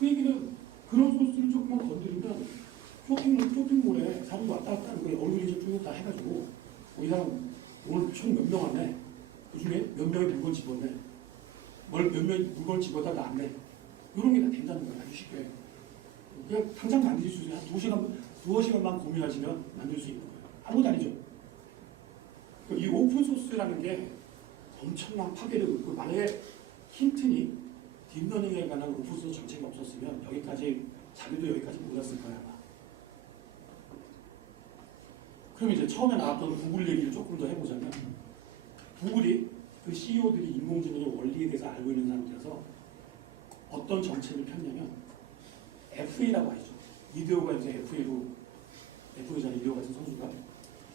그 얘기는 그런 소스를 조금만 건드리면 쇼핑몰에 사람이 왔다 갔다 하는 거예요. 얼굴이 이제 쭉 다 해가지고 이 사람 오늘 총 몇 명 왔네. 그 중에 몇 명의 물건 집었네. 몇 명의 물건 집어다 놨네. 이런 게 다 된다는 거예요. 아주 쉽게. 그냥 당장 만들 수 있어요. 한 2시간만 고민하시면 만들 수 있는 거예요. 아무것도 아니죠. 이 오픈소스라는 게 엄청난 파괴를 그 만약에 힌튼이 딥러닝에 관한 오픈소스 정책이 없었으면 여기까지 자기도 여기까지 못 왔을 거야. 아마. 그럼 이제 처음에 나왔던 구글 얘기를 조금 더 해보자면 구글이 그 CEO들이 인공지능의 원리에 대해서 알고 있는 사람들에서 어떤 정책을 폈냐면 FA라고 하죠. 이대호가 이제 FA잖아요. 이대호 같은 선수가.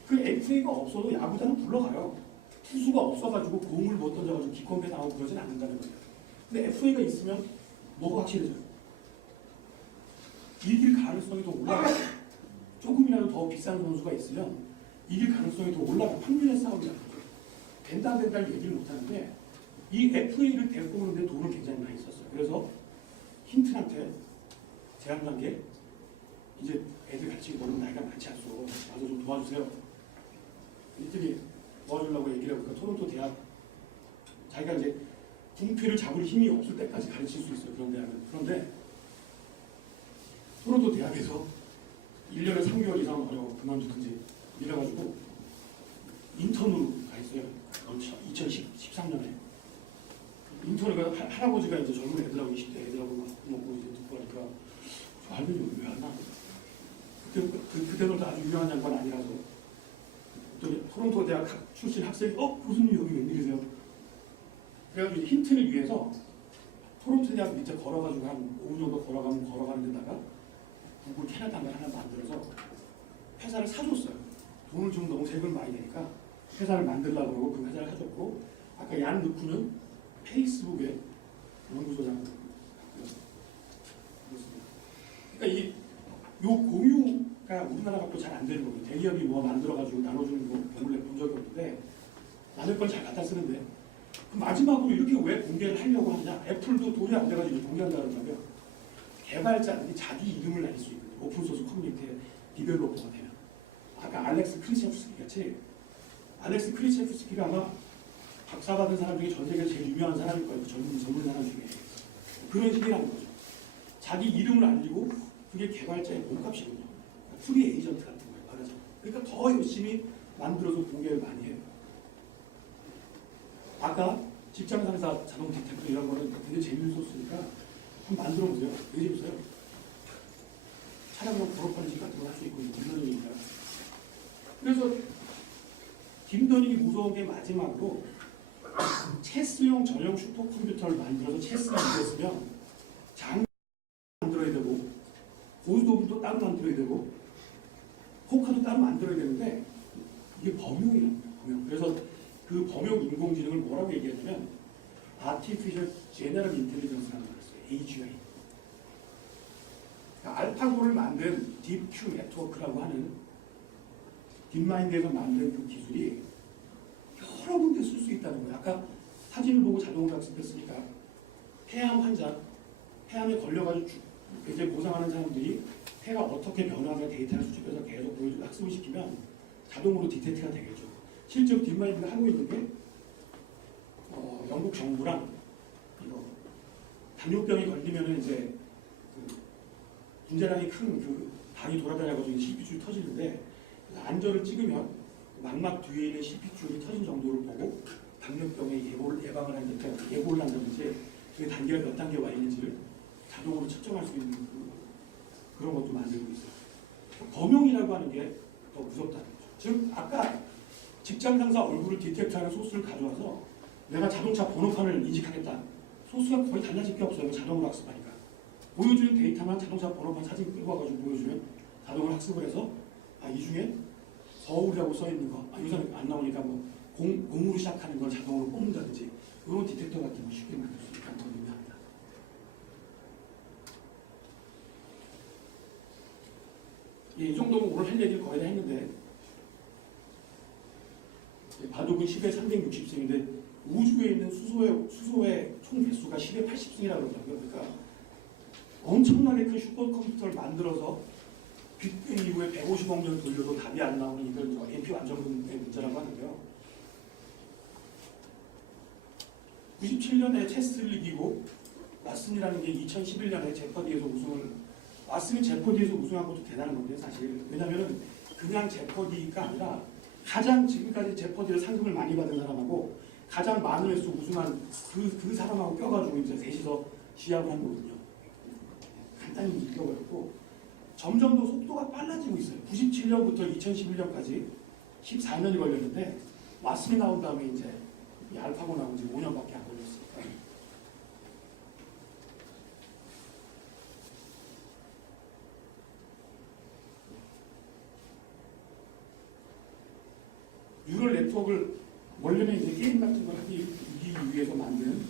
그 FA가 없어도 야구단은 불러가요. 투수가 없어가지고 공을 못 던져가지고 기권패 나오고 그러진 않는다는 거예요. 근데 FA가 있으면 뭐가 확실해져요? 이길 가능성이 더 올라가요. 조금이라도 더 비싼 선수가 있으면 이길 가능성이 더 올라가요. 확률의 싸움이라는 거죠. 된다 안 된다를 얘기를 못하는데 이 FA를 데리고 오는데 돈을 굉장히 많이 썼어요. 그래서 힌튼한테 제안 단계 이제 애들 같이 너무 나이가 많지 않소. 와서 좀 도와주세요. 힌튼이 도와주려고 얘기를 해보니까 토론토 대학 자기가 이제 궁피를 잡을 힘이 없을 때까지 가르칠 수 있어요. 그런 대학은. 그런데 토론토 대학에서 1년에 3개월 이상 어려워 그만두든지 이래가지고 인턴으로 가 있어요. 2013년에 인턴을 가서 할아버지가 이제 젊은 애들하고 20대 애들하고 막 먹고 이제 듣고 하니까 저 할머니 여기 왜 왔나? 그때는 아주 유명한 양반 아니라서 또 토론토 대학 출신 학생이 교수님 여기 웬일이세요? 그래가지고 힌튼을 위해서 토론토 대학 밑에 걸어가지고 한 5분 정도 걸어가는 데다가 구글 캐나다를 하나 만들어서 회사를 사줬어요. 돈을 좀 너무 세금 많이 내니까 회사를 만들려고 그러고 그 회사를 사줬고 아까 얀 루크는 페이스북의 연구소장 그렇습니다. 그러니까 요 공유가 우리나라 갖고 잘 안 되는 거예요. 대기업이 뭐 만들어가지고 나눠주는 거 별로 본 적이 없는데 남의 건 잘 갖다 쓰는데 그 마지막으로 이렇게 왜 공개를 하려고 하느냐. 애플도 돈이 안 돼가지고 공개한다고 그러면 개발자들이 자기 이름을 날 수 있거든요. 오픈소스 커뮤니티의 디벨로퍼가 되면. 아까 알렉스 크리체프스키 같이 알렉스 크리체프스키가 아마 박사 받은 사람 중에 전 세계에서 제일 유명한 사람일 거예요. 젊은 사람 중에. 그런 식이라는 거죠. 자기 이름을 알리고 그게 개발자의 몸값이거든요. 프리 에이전트 같은 거예요. 말하자면. 그러니까 더 열심히 만들어서 공개를 많이 해요. 아까 직장 상사 자동 디텍터 이런 거는 되게 재밌는 소스니까 한번 만들어 보세요. 얘기해 보세요. 차량용 졸업하는 같은 거 할 수 있고 딥러닝이니까. 그래서 딥러닝이 무서운 게 마지막으로 체스용 전용 슈퍼컴퓨터를 만들어서 체스가 이겼으면 장 만들어야 되고 고스톱도 따로 만들어야 되고 포카도 따로 만들어야 되는데 이게 범용이라는 거예요. 범용. 그래서 그 범용 인공지능을 뭐라고 얘기하냐면 Artificial General Intelligence라는 걸 했어요. AGI. 그러니까 알파고를 만든 딥큐 네트워크라고 하는 딥마인드에서 만든 그 기술이 여러 군데 쓸 수 있다는 거예요. 아까 사진을 보고 자동으로 학습했으니까 폐암 환자, 폐암에 걸려가지고 이제 보상하는 사람들이 폐가 어떻게 변화하는 데이터를 수집해서 계속 보여주고 학습을 시키면 자동으로 디텍트가 되겠죠. 실제로 딥마인드가 하고 있는 게 영국 정부랑 이거 당뇨병이 걸리면은 이제 그 분자량이 큰 그 방이 돌아다녀가지고 CP줄이 터지는데 안전을 찍으면 망막 뒤에 있는 CP줄이 터진 정도를 보고 당뇨병의 예방을 하니까 예고를 한다든지 그 단계가 몇 단계 와 있는지를 자동으로 측정할 수 있는 그런 것도 만들고 있어요. 범용이라고 하는 게 더 무섭다는 거죠. 즉 아까 직장 상사 얼굴을 디텍트하는 소스를 가져와서 내가 자동차 번호판을 인식하겠다. 소스가 거의 달라질 게 없어요. 자동으로 학습하니까. 보여주는 데이터만 자동차 번호판 사진 끌고 와가지고 보여주면 자동으로 학습을 해서 이 중에 서울이라고 써있는 거 요새는 안 나오니까 뭐 공으로 시작하는 걸 자동으로 뽑는다든지 이런 디텍터 같은 거 쉽게 만들 수 있다는 걸 의미합니다. 이 정도면 오늘 할 얘기를 거의 다 했는데 바둑은 10에 360승인데 우주에 있는 수소의 총 배수가 10에 80승이라고 그러더라고요. 그러니까 엄청나게 큰 슈퍼컴퓨터를 만들어서 빅뱅 이후에 150억 년 돌려도 답이 안 나오는 이걸 AP 완전분의 문제라고 하는데요. 97년에 체스를 이기고 왓슨이라는 게 2011년에 제퍼디에서 우승을, 왓슨이 제퍼디에서 우승한 것도 대단한 건데 사실. 왜냐면은 그냥 제퍼디가 아니라 가장 지금까지 제퍼디에 상금을 많이 받은 사람하고 가장 많은 횟수 우승한 그 사람하고 껴가지고 이제 셋이서 시합을 한 거거든요. 간단히 이겨버렸고 점점 더 속도가 빨라지고 있어요. 97년부터 2011년까지 14년이 걸렸는데 왓슨이 나온 다음에 이제 이 알파고 나온 지 5년밖에 안 걸렸으니까. 뉴럴 네트워크를 원래는 이제 게임 같은 걸 하기 위해서 만든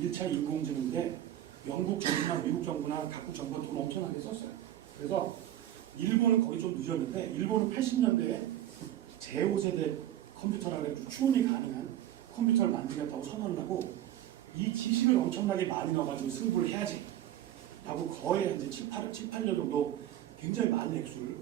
1차 인공지능인데 영국 정부나 미국 정부나 각국 정부가 돈 엄청나게 썼어요. 그래서 일본은 거의 좀 늦었는데 일본은 80년대에 제5세대 컴퓨터라고 해서 추론이 가능한 컴퓨터를 만들겠다고 선언을 하고 이 지식을 엄청나게 많이 넣어가지고 승부를 해야지 라고 거의 이제 7, 8년 정도 굉장히 많은 액수를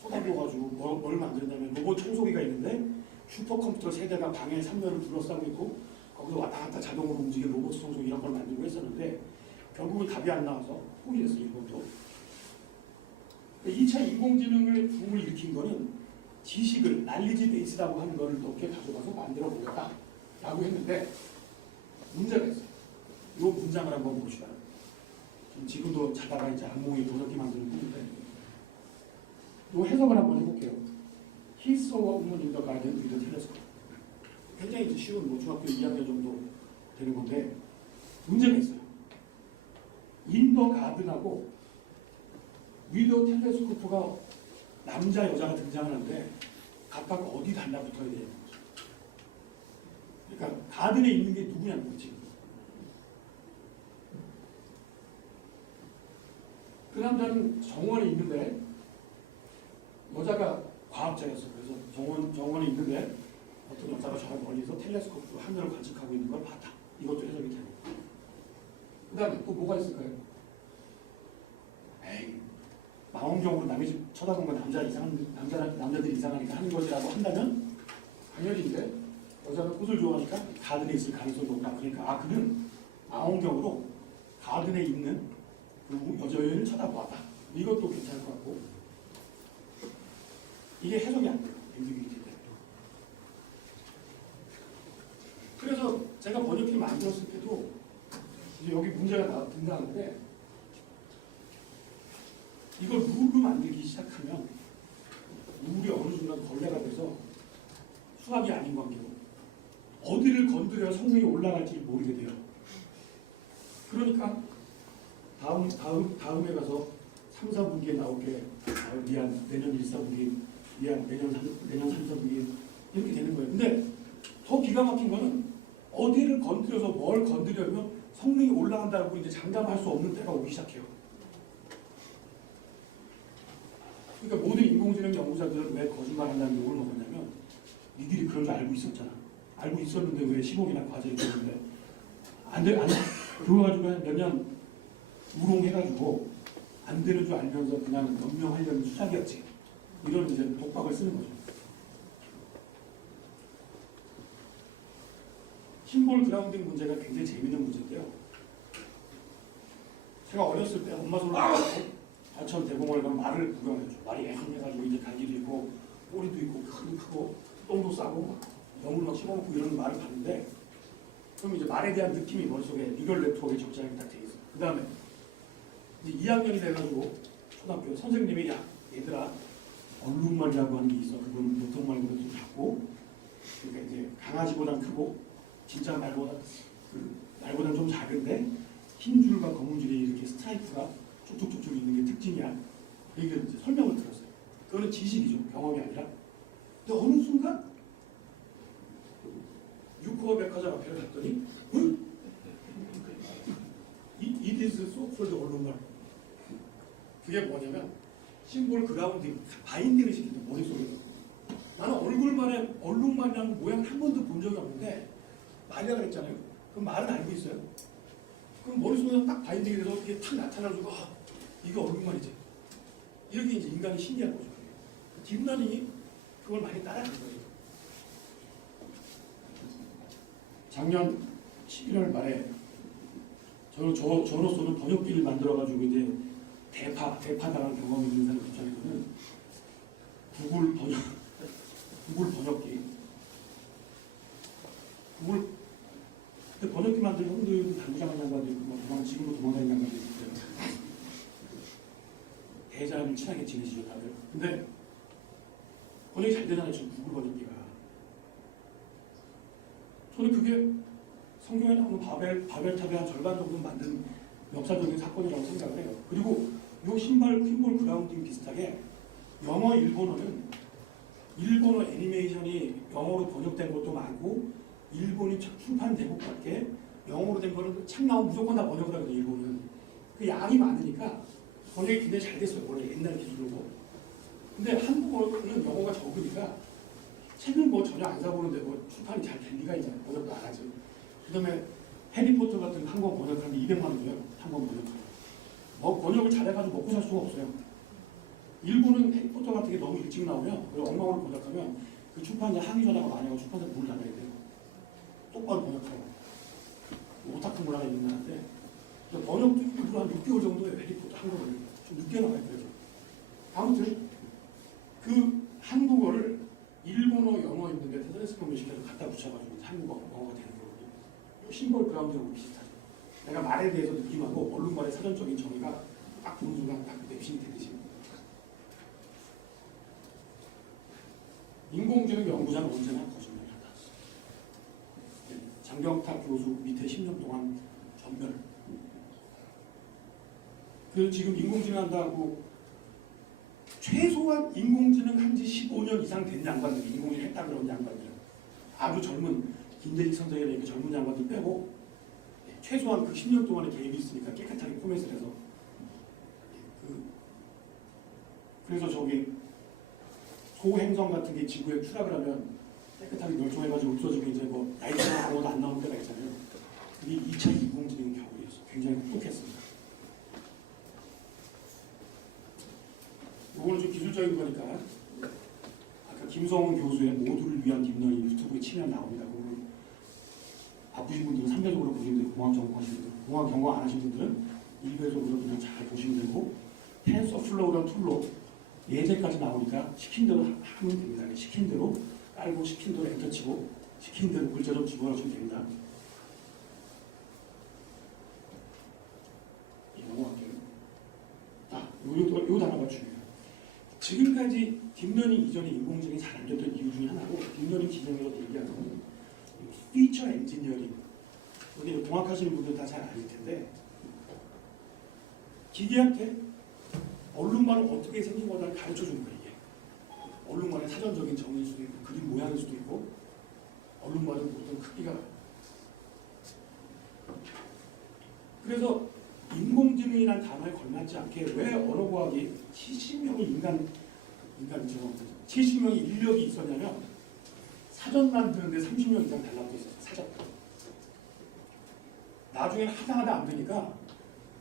쏟아부어가지고 뭘 만드냐면 로봇 청소기가 있는데 슈퍼컴퓨터 세대가 방에 3면을 둘러싸고 있고 거기서 왔다 갔다 자동으로 움직이는 로봇 청소기 이런 걸 만들고 했었는데 결국은 답이 안 나와서 포기했어요. 일본도. 2차 인공지능의 붐을 일으킨 거는 지식을 날리지 베이스라고 하는 거를 높게 가져가서 만들어 보겠다라고 했는데 문제가 있어요. 이 문장을 한번 봅시다. 지금도 자다가 이제 악몽이 도적기 만드는 꿈인데 이 해석을 한번 해볼게요. He saw a woman in the garden with a telescope. 굉장히 이제 쉬운 뭐 중학교 2학년 정도 되는 건데 문제가 있어요. In the garden하고 with a telescope가 남자 여자가 등장하는데 각각 어디 달라붙어야 되는 거죠. 그러니까 가든에 있는 게 누구냐는 거지. 그 남자는 정원에 있는데 여자가 과학자였어. 그래서 정원에 있는데 어떤 여자가 저 멀리서 텔레스코프로 하늘을 관측하고 있는 걸 봤다. 이것도 해석이 되고. 그 다음에 또 뭐가 있을까요? 에이, 망원경으로 남의 집 쳐다본 건 남자들이 이상하니까 하는 것이라고 한다면 당연히 이제 여자는 꽃을 좋아하니까 가든에 있을 가능성이 높다. 그러니까 그는 망원경으로 가든에 있는 그 여자를 쳐다보았다. 이것도 괜찮을 것 같고 이게 해석이 안 돼요. 앰비귀티 때문에. 그래서 제가 번역기 만들었을 때도 이제 여기 문제가 등장하는데 이걸 룰로 만들기 시작하면 룰이 어느 순간 걸레가 돼서 수학이 아닌 관계로 어디를 건드려야 성능이 올라갈지 모르게 돼요. 그러니까 다음에 가서 3, 4분기에 나올게 미안 내년 1, 4분기 미안 내년 3, 4분기 이렇게 되는 거예요. 근데 더 기가 막힌 거는 어디를 건드려서 뭘 건드려면 성능이 올라간다고 이제 장담할 수 없는 때가 오기 시작해요. 그러니까 모든 인공지능 연구자들은 왜 거짓말한다는 욕을 먹었냐면 니들이 그런 줄 알고 있었잖아. 알고 있었는데 왜 10억이나 과제를 줬는데 안 돼. 그거 가지고 몇 년 우롱해가지고 안 되는 줄 알면서 그냥 변명하려는 수작이었지. 이런 이제 독박을 쓰는 거죠. 심볼 그라운딩 문제가 굉장히 재미있는 문제인데요. 제가 어렸을 때 엄마 손으로 하천 대공원에 가면 말을 구경해줘. 말이 애송해가지고 이제 갈기도 있고 꼬리도 있고 크기도 크고 똥도 싸고 영을 막 씹어먹고 이런 말을 봤는데 그럼 이제 말에 대한 느낌이 머릿속에 뉴럴 네트워크에 적장이 딱 돼 있어. 그 다음에 이제 2학년이 돼가지고 초등학교 선생님이 야 얘들아 얼룩말이라고 하는 게 있어. 그건 보통 말보다 좀 작고 그러니까 이제 강아지보단 크고 진짜 말보다 좀 작은데 흰 줄과 검은 줄이 이렇게 스트라이프가 쭉쭉쭉쭉 있는 게 특징이야. 이게 이제 설명을 들었어요. 그거는 지식이죠. 경험이 아니라. 근데 어느 순간 유코어 백화점 앞에 갔더니 It is so-called 얼룩말. 그게 뭐냐면 심볼 그라운딩, 바인딩을 시키는 머릿속에서. 나는 얼굴만에 얼룩말이라는 모양 한 번도 본 적이 없는데 말이라 그랬잖아요. 그럼 말은 알고 있어요. 그럼 머릿속에 딱 바인딩이 돼서 이게 탁 나타나가지고 아, 이게 얼굴만이지. 이렇게 이제 인간이 신기한 거죠. 딥러닝이 그걸 많이 따라하는 거예요. 작년 11월 말에 저로서는 번역기를 만들어가지고 이제 대파당한 경험이 있는 사람 입장에서는 구글 번역기. 그때 번역기 만들 형들도 당구장한 양반도 있고, 뭐 지금도 도망다니는 양반도 있어요. 대자를 친하게 지내시죠, 다들. 근데 번역이 잘 되잖아요, 지금 구글 번역기가. 저는 그게 성경에 나오는 바벨탑의 한 절반 정도 만든 역사적인 사건이라고 생각을 해요. 그리고 이 심볼 그라운딩 비슷하게 영어, 일본어 애니메이션이 영어로 번역된 것도 많고 일본이 출판 대국밖에 영어로 된 거는 책 나오면 무조건 다 번역을 하거든요. 일본은. 그 양이 많으니까 번역이 굉장히 잘 됐어요. 원래 옛날 기준으로. 근데 한국어는 영어가 적으니까 책을 뭐 전혀 안 사보는데 뭐 출판이 잘 될 리가 있냐. 번역도 안 하죠. 그 다음에 해리포터 같은 한 권 번역하면 200만 원 줘요. 한 권 번역하면. 번역을 잘해가지고 먹고 살 수가 없어요. 일본은 해리포터 같은 게 너무 일찍 나오면 그리고 엉망으로 번역하면 그 출판사 항의 전화가 많이 와서 출판사 문을 닫아야 돼요. 똑바로 번역하고. 오타쿠 문화가 있는 나라인데 번역도 일부러 한 6개월 정도에 해리포터 한국어를 좀 늦게 나와요. 그래서 아무튼 그 한국어를 일본어, 영어 있는데 트랜스포메이션 시켜서 갖다 붙여가지고 한국어가 되는 거거든요. 심볼 그라운드하고 비슷하죠. 내가 말에 대해서 느낌하고 언론말의 사전적인 정의가 딱 보는 순간 딱 냅신이 되듯이. 인공지능 연구자는 언제나 거짓말을 한다. 장경탁 교수 밑에 10년 동안 전멸. 그래서 지금 인공지능 한다고 최소한 인공지능 한지 15년 이상 된 양반들이 인공지능 했다 그런 양반들 아주 젊은 김대식 선생이나 이렇게 젊은 양반들 빼고 최소한 그 10년 동안의 개입이 있으니까 깨끗하게 포맷을 해서 그래서 저기 소행성 같은 게 지구에 추락을 하면 깨끗하게 멸종해가지고 없어지고 이제 뭐 나이트나 아무것도 안 나오는 때가 있잖아요. 그게 2차 인공지능 겨울이었어요. 굉장히 똑똑했습니다. 이거는 좀 기술적인 거니까 아까 김성훈 교수의 모두를 위한 딥러닝 유튜브에 치면 나옵니다. 그러면 바쁘신 분들은 3배속으로 보시면 되고 공학 전공하시는 분들, 공학 전공 안 하신 분들은 1배속으로 그냥 잘 보시면 되고 텐서플로우라는 툴로 예제까지 나오니까 시킨 대로 하면 됩니다. 시킨 대로 깔고 시킨 대로 엔터 치고 시킨 대로 글자 좀 집어넣으시면 됩니다. 넘어갈게요. 요 단어가 중요해요. 지금까지 딥러닝 이전에 인공지능이 잘 안 됐던 이유 중에 하나고 딥러닝 진영이라고 얘기하는 건 피처 엔지니어링. 여기 공학하시는 분들 다 잘 아실 텐데 기계한테 언론말은 어떻게 생긴 거를 가르쳐 준 거예요. 이게 언론말의 사전적인 정의일 수도 있고 그림 모양일 수도 있고 언론말은 보통 크기가 그래서 인공지능이라는 단어에 걸맞지 않게 왜 언어과학이 70명의 70명의 인력이 있었냐면 사전 만드는데 30명 이상 달라붙어 있었어요. 사전. 나중에 하다 안 되니까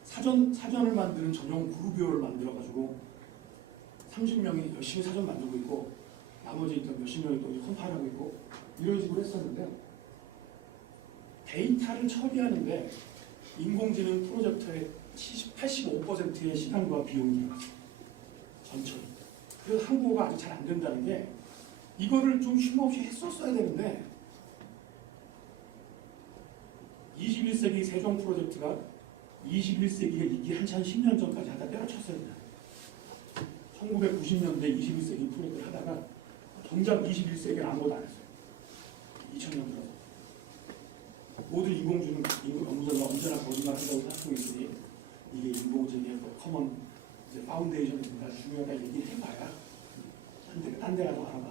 사전을 만드는 전용 그룹별을 만들어가지고 30명이 열심히 사전 만들고 있고 나머지 있던 몇십 명이 또 컴파일하고 있고 이런 식으로 했었는데요. 데이터를 처리하는데 인공지능 프로젝트의 85%의 시간과 비용이 들어갔어요. 전처리. 그래서 한국어가 아직 잘 안 된다는 게 이거를 좀 쉼없이 했었어야 되는데 21세기 세종 프로젝트가 21세기에 있기 한참 10년 전까지 하다 때려쳤어야 돼요. 1990년대 21세기 프로젝트를 하다가 정작 21세기에 아무것도 안 했어요. 2000년 들어서. 모든 인공지능 연구자가 언제나 거짓말한다고 생각하고 있으니 이게 인공지능의 커먼 파운데이션입니다. 중요하다 얘기를 해봐야 딴 데 가서 알아봐.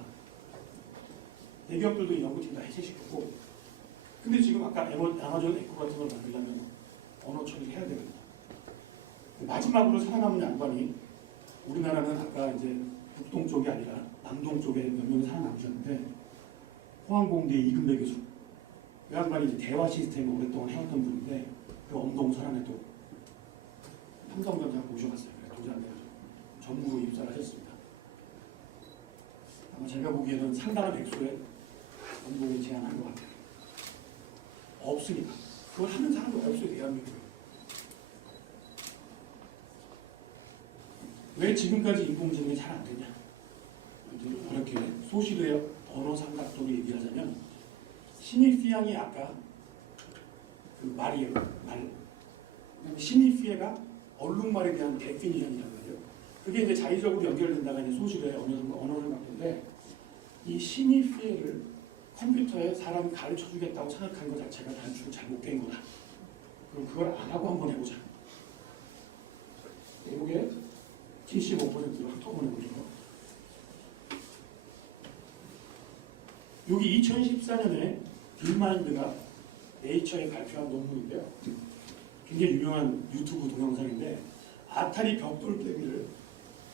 대기업들도 이 연구팀 다 해체시켰고 근데 지금 아까 아마존 에코 같은 걸 만들려면 언어 처리를 해야 됩니다. 마지막으로 살아남은 양반이 우리나라는 아까 이제 북동 쪽이 아니라 남동 쪽에 몇 명이 살아남으셨는데 포항공대 이근배 교수 그 양반이 이제 대화 시스템을 오랫동안 해왔던 분인데 그 그 엄동설안에 또 삼성전자 모셔갔어요. 도장돼가지고 전무로 입사를 하셨습니다. 아마 제가 보기에는 상당한 액수의 연봉을 제안한 것 같아요. 없으니까. 그걸 하는 사람이 없어요, 대한민국에. 왜 지금까지 인공지능이 잘 안 되냐? 이렇게 소시르의 언어 삼각도를 얘기하자면 시니피앙이 아까 그 말이에요. 말. 시니피에가 얼룩말에 대한 데피니션이라고 하죠. 그게 이제 자의적으로 연결된다가 이제 소시르의 언어 삼각도인데 이 시니피에를 컴퓨터에 사람이 가르쳐 주겠다고 생각한 것 자체가 단추를 잘못 깬 거다. 그럼 그걸 안 하고 한번 해보자. 이게 75%로 한꺼번에 보죠. 여기 2014년에 딥마인드가 네이처에 발표한 논문인데요. 굉장히 유명한 유튜브 동영상인데 아타리 벽돌 깨기를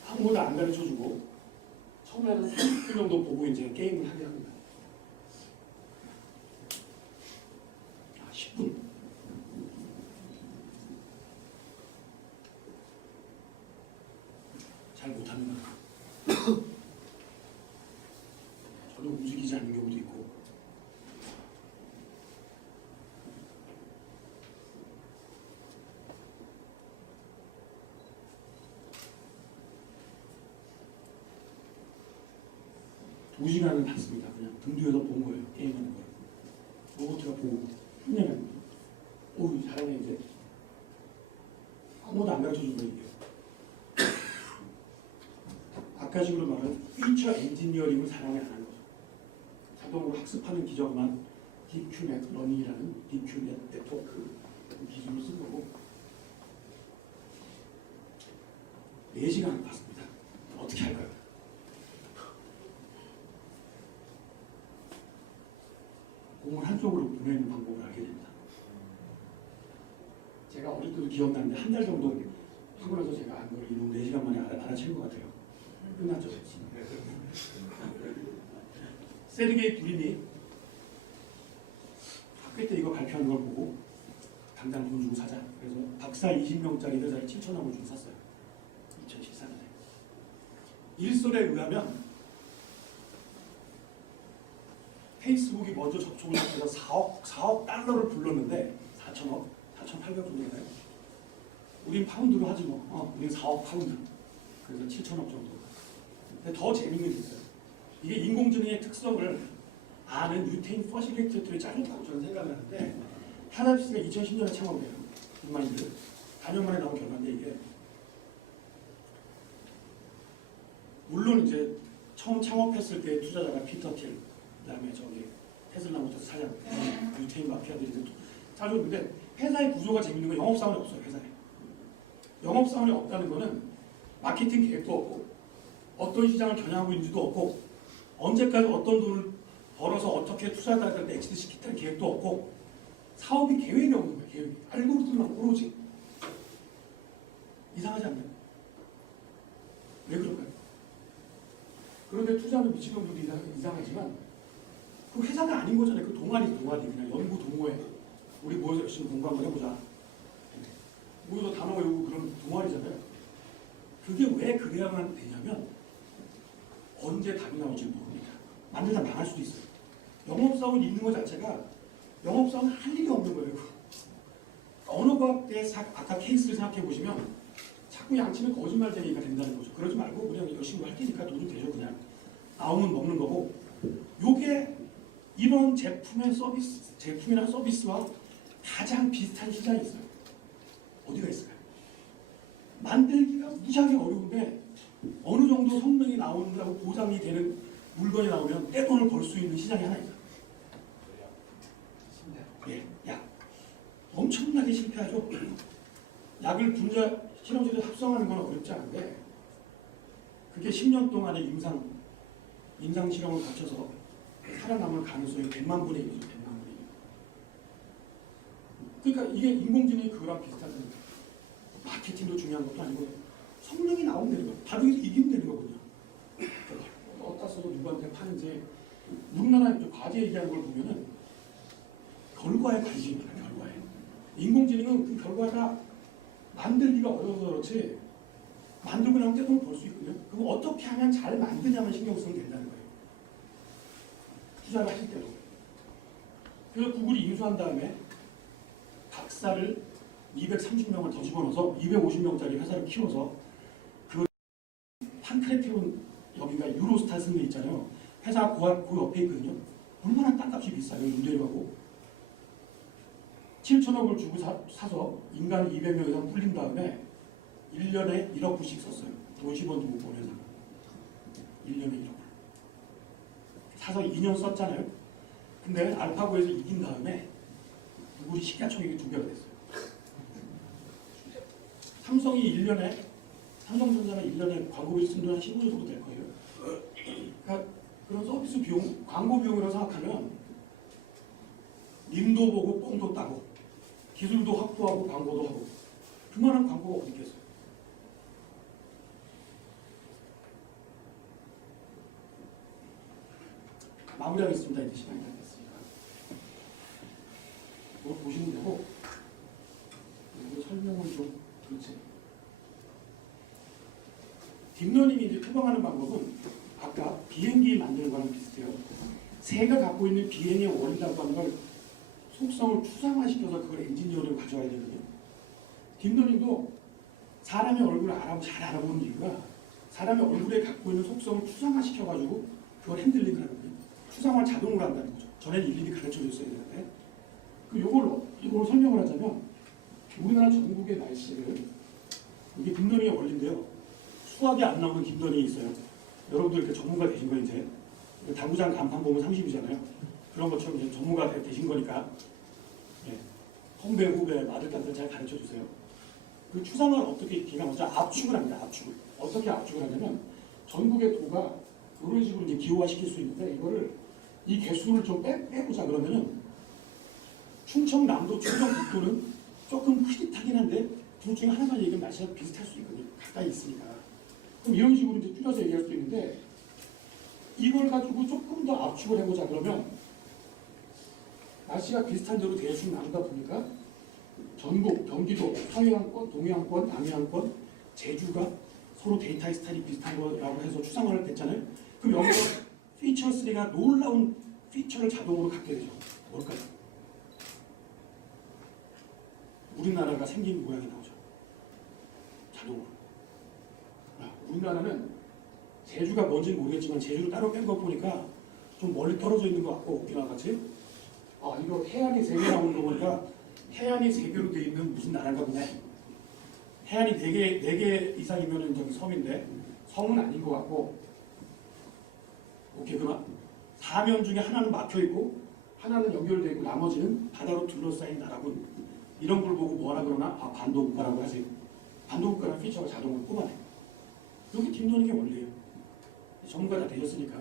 아무도 안 가르쳐주고 처음에는 30분 정도 보고 이제 게임을 하게 합니다. 10분. 잘 못합니다. 저도 움직이지 않는 경우도 있고. 두 시간은 봤습니다. 그냥 등 뒤에서 본 거예요. 게임하는 걸. 로봇가 보고 끝내면 오 잘하네 이제. 아무도 안 가르쳐준 거 이게. 아까식으로 말하는 피처 엔지니어링을 사람이 안 하는 거죠. 자동으로 학습하는 기적만 딥큐넷 러닝이라는 딥큐넷 네트워크 기술을 쓴 거고 4시간 봤습니다. 어떻게 할까요? 공을 한쪽으로 보내는 방법을 알게 됩니다. 제가 어릴 때도 기억나는데 한 달 정도 하고 나서 제가 안 걸 이놈 4시간 만에 알아챈 것 같아요. 끝났죠. 세르게이 브린이 학교 때 이거 발표하는 걸 보고 당장 돈 주고 사자. 그래서 박사 20명짜리 회사를 7천억을 주고 샀어요. 2014년에. 일설에 의하면 페이스북이 먼저 접촉을 해서 4억 달러를 불렀는데 4천억, 4,800 정도인가요? 우린 파운드로 하지 뭐. 우린 4억 파운드. 그래서 7천억 정도. 근데 더 재밌는 게 있어요. 이게 인공지능의 특성을 아는 유태인 퍼실리테이터의 짤이라고 저는 생각을 하는데 하나비스가 2010년에 창업해요. 딥마인드. 4년 만에 나온 결과인데 이게 물론 이제 처음 창업했을 때 투자자가 피터 틸 그다음에 저기 테슬라 모터스 사장 유태인 마피아들이 짜줬는데 회사의 구조가 재밌는 건 영업사원이 없어요. 회사에 영업사원이 없다는 거는 마케팅 계획도 없고 어떤 시장을 겨냥하고 있는지도 없고 언제까지 어떤 돈을 벌어서 어떻게 투자자들한테 엑시트 시키겠다는 계획도 없고 사업이 계획이 없는 거예요. 계획이. 알고리즘만 오로지. 이상하지 않나요? 왜 그럴까요? 그런데 투자하는 미친놈들도 이상하지만 그 회사가 아닌 거잖아요. 그 동아리 그냥 연구 동호회 우리 모여서 열심히 공부 한번 해보자. 모여서 단어 외우고 그런 동아리잖아요. 그게 왜 그래야만 되냐면 언제 답이 나올지 모릅니다. 만들다 망할 수도 있어요. 영업사원 있는 것 자체가 영업사원 할 일이 없는 거예요. 언어과학의 아까 케이스를 생각해 보시면 자꾸 양치는 거짓말쟁이가 된다는 거죠. 그러지 말고 그냥 열심히 할 테니까 돈좀 대줘 그냥. 나오면 먹는 거고 요게 이런 제품이나 서비스와 가장 비슷한 시장이 있어요. 어디가 있을까요? 만들기가 무지하게 어려운데 어느 정도 성능이 나온다고 보장이 되는 물건이 나오면 떼돈을 벌 수 있는 시장이 하나 있어요. 예, 약. 엄청나게 실패하죠. 약을 분자 실험실에 합성하는 건 어렵지 않은데 그게 10년 동안의 임상 실험을 거쳐서 살아남을 가능성이 100만 분의 1이죠. 100만 분의 1. 그러니까 이게 인공지능이 그거랑 비슷한 겁니다. 마케팅도 중요한 것도 아니고 성능이 나오면 되는 거예요. 바둑에서 이기면 되는 거거든요. 어디다 써서 누구한테 파는지 우리나라 과제 얘기하는 걸 보면은 결과에 관심이 많아요. 결과에. 인공지능은 그 결과가 만들기가 어려워서 그렇지 만들고 나면 떼돈 벌 수 있거든요. 그럼 어떻게 하면 잘 만드냐만 신경 쓰면 된다는 거예요. 투자를 하실 때도. 그래서 구글이 인수한 다음에 박사를 230명을 더 집어넣어서 250명짜리 회사를 키워서 그 판크레티론 여기가 유로스타 승리 있잖아요. 회사 그 옆에 있거든요. 얼마나 땅값이 비싸요. 임대료하고 7천억을 주고 사서 인간 200명 이상 불린 다음에 1년에 1억 불씩 썼어요. 50원도 못 본 회사가. 1년에 1억 불. 사서 2년 썼잖아요. 근데 알파고에서 이긴 다음에 구글이 시가총액이 2배가 됐어요. 삼성전자가 1년에 광고비 쓴 돈 한 15조 정도 될 거예요. 그러니까 그런 서비스 비용, 광고 비용이라고 생각하면 님도 보고 뽕도 따고 기술도 확보하고 광고도 하고 그만한 광고가 어디 있겠어요. 마무리하겠습니다. 이제 시간이 다 됐으니까. 뭐 보시면 되고 그리고 설명을 좀 그렇지. 딥러닝이 이제 표방하는 방법은 아까 비행기 만드는 거랑 비슷해요. 새가 갖고 있는 비행의 원리라고 하는 걸 속성을 추상화시켜서 그걸 엔지니어링으로 가져와야 되거든요. 딥러닝도 사람의 얼굴을 잘 알아보는 이유가 사람의 얼굴에 갖고 있는 속성을 추상화시켜가지고 그걸 핸들링을 하거든요. 추상화 자동으로 한다는 거죠. 전에는 일일이 가르쳐줬어야 되는데 이걸로 설명을 하자면 우리나라 전국의 날씨를 이게 딥러닝의 원리인데요. 수학이 안 나오는 딥러닝이 있어요. 여러분들 이렇게 전문가 되신 거 이제 당구장 간판 보면 30이잖아요. 그런 것처럼 이제 전문가 되신 거니까 선배 후배 아들딸들 잘 가르쳐 주세요. 그 추상을 어떻게 기가 먼저 압축을 합니다. 압축을 어떻게 압축을 하냐면 전국의 도가 이런 식으로 이제 기호화시킬 수 있는데 이거를 이 개수를 좀 빼보자 그러면은 충청남도, 충청북도는 조금 흐릿하긴 한데 둘 중에 하나만 얘기하면 날씨가 비슷할 수 있거든요. 가까이 있으니까. 그럼 이런 식으로 이제 줄여서 얘기할 수도 있는데 이걸 가지고 조금 더 압축을 해보자 그러면 날씨가 비슷한 대로 대충 나누다 보니까 전국, 경기도, 서해안권, 동해안권, 남해안권, 제주가 서로 데이터 스타일이 비슷한 거라고 해서 추상화를 됐잖아요. 그럼 여기서 피처 3가 놀라운 피처를 자동으로 갖게 되죠. 뭘까요? 우리나라가 생긴 모양이 나오죠. 자동으로. 우리나라는 제주가 뭔지는 모르겠지만 제주를 따로 뺀 거 보니까 좀 멀리 떨어져 있는 것 같고 우리나라 같이 이거 해안이 3개 나오는 거 보니까 해안이 3개로 돼 있는 무슨 나라인가 보네. 해안이 4개 이상이면 저기 섬인데 섬은 아닌 것 같고 오케이 그만. 사면 중에 하나는 막혀 있고 하나는 연결되어 있고 나머지는 바다로 둘러싸인 나라군. 이런 걸 보고 뭐라 그러나 반도국가라고 하지. 반도국가라는 피처가 자동으로 뽑아내. 여기 딥러닝의 원리예요. 전문가 다 되셨으니까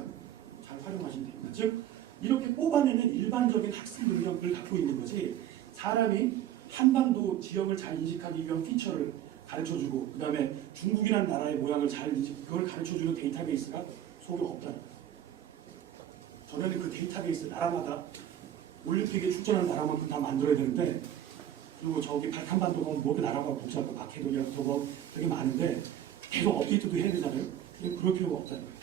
잘 활용하시면 됩니다. 즉 이렇게 뽑아내는 일반적인 학습 능력을 갖고 있는 거지 사람이 한반도 지형을 잘 인식하기 위한 피처를 가르쳐주고 그 다음에 중국이라는 나라의 모양을 잘 그걸 가르쳐주는 데이터베이스가 속에 없다는 거예요. 전에는 그 데이터베이스 나라마다 올림픽에 출전하는 나라만큼 다 만들어야 되는데 그리고 저기 발칸반도 보면 모두 나라가 복잡하고 마케도니아, 토고 되게 많은데 계속 업데이트도 해야 되잖아요. 근데 그럴 필요가 없다는 거예요.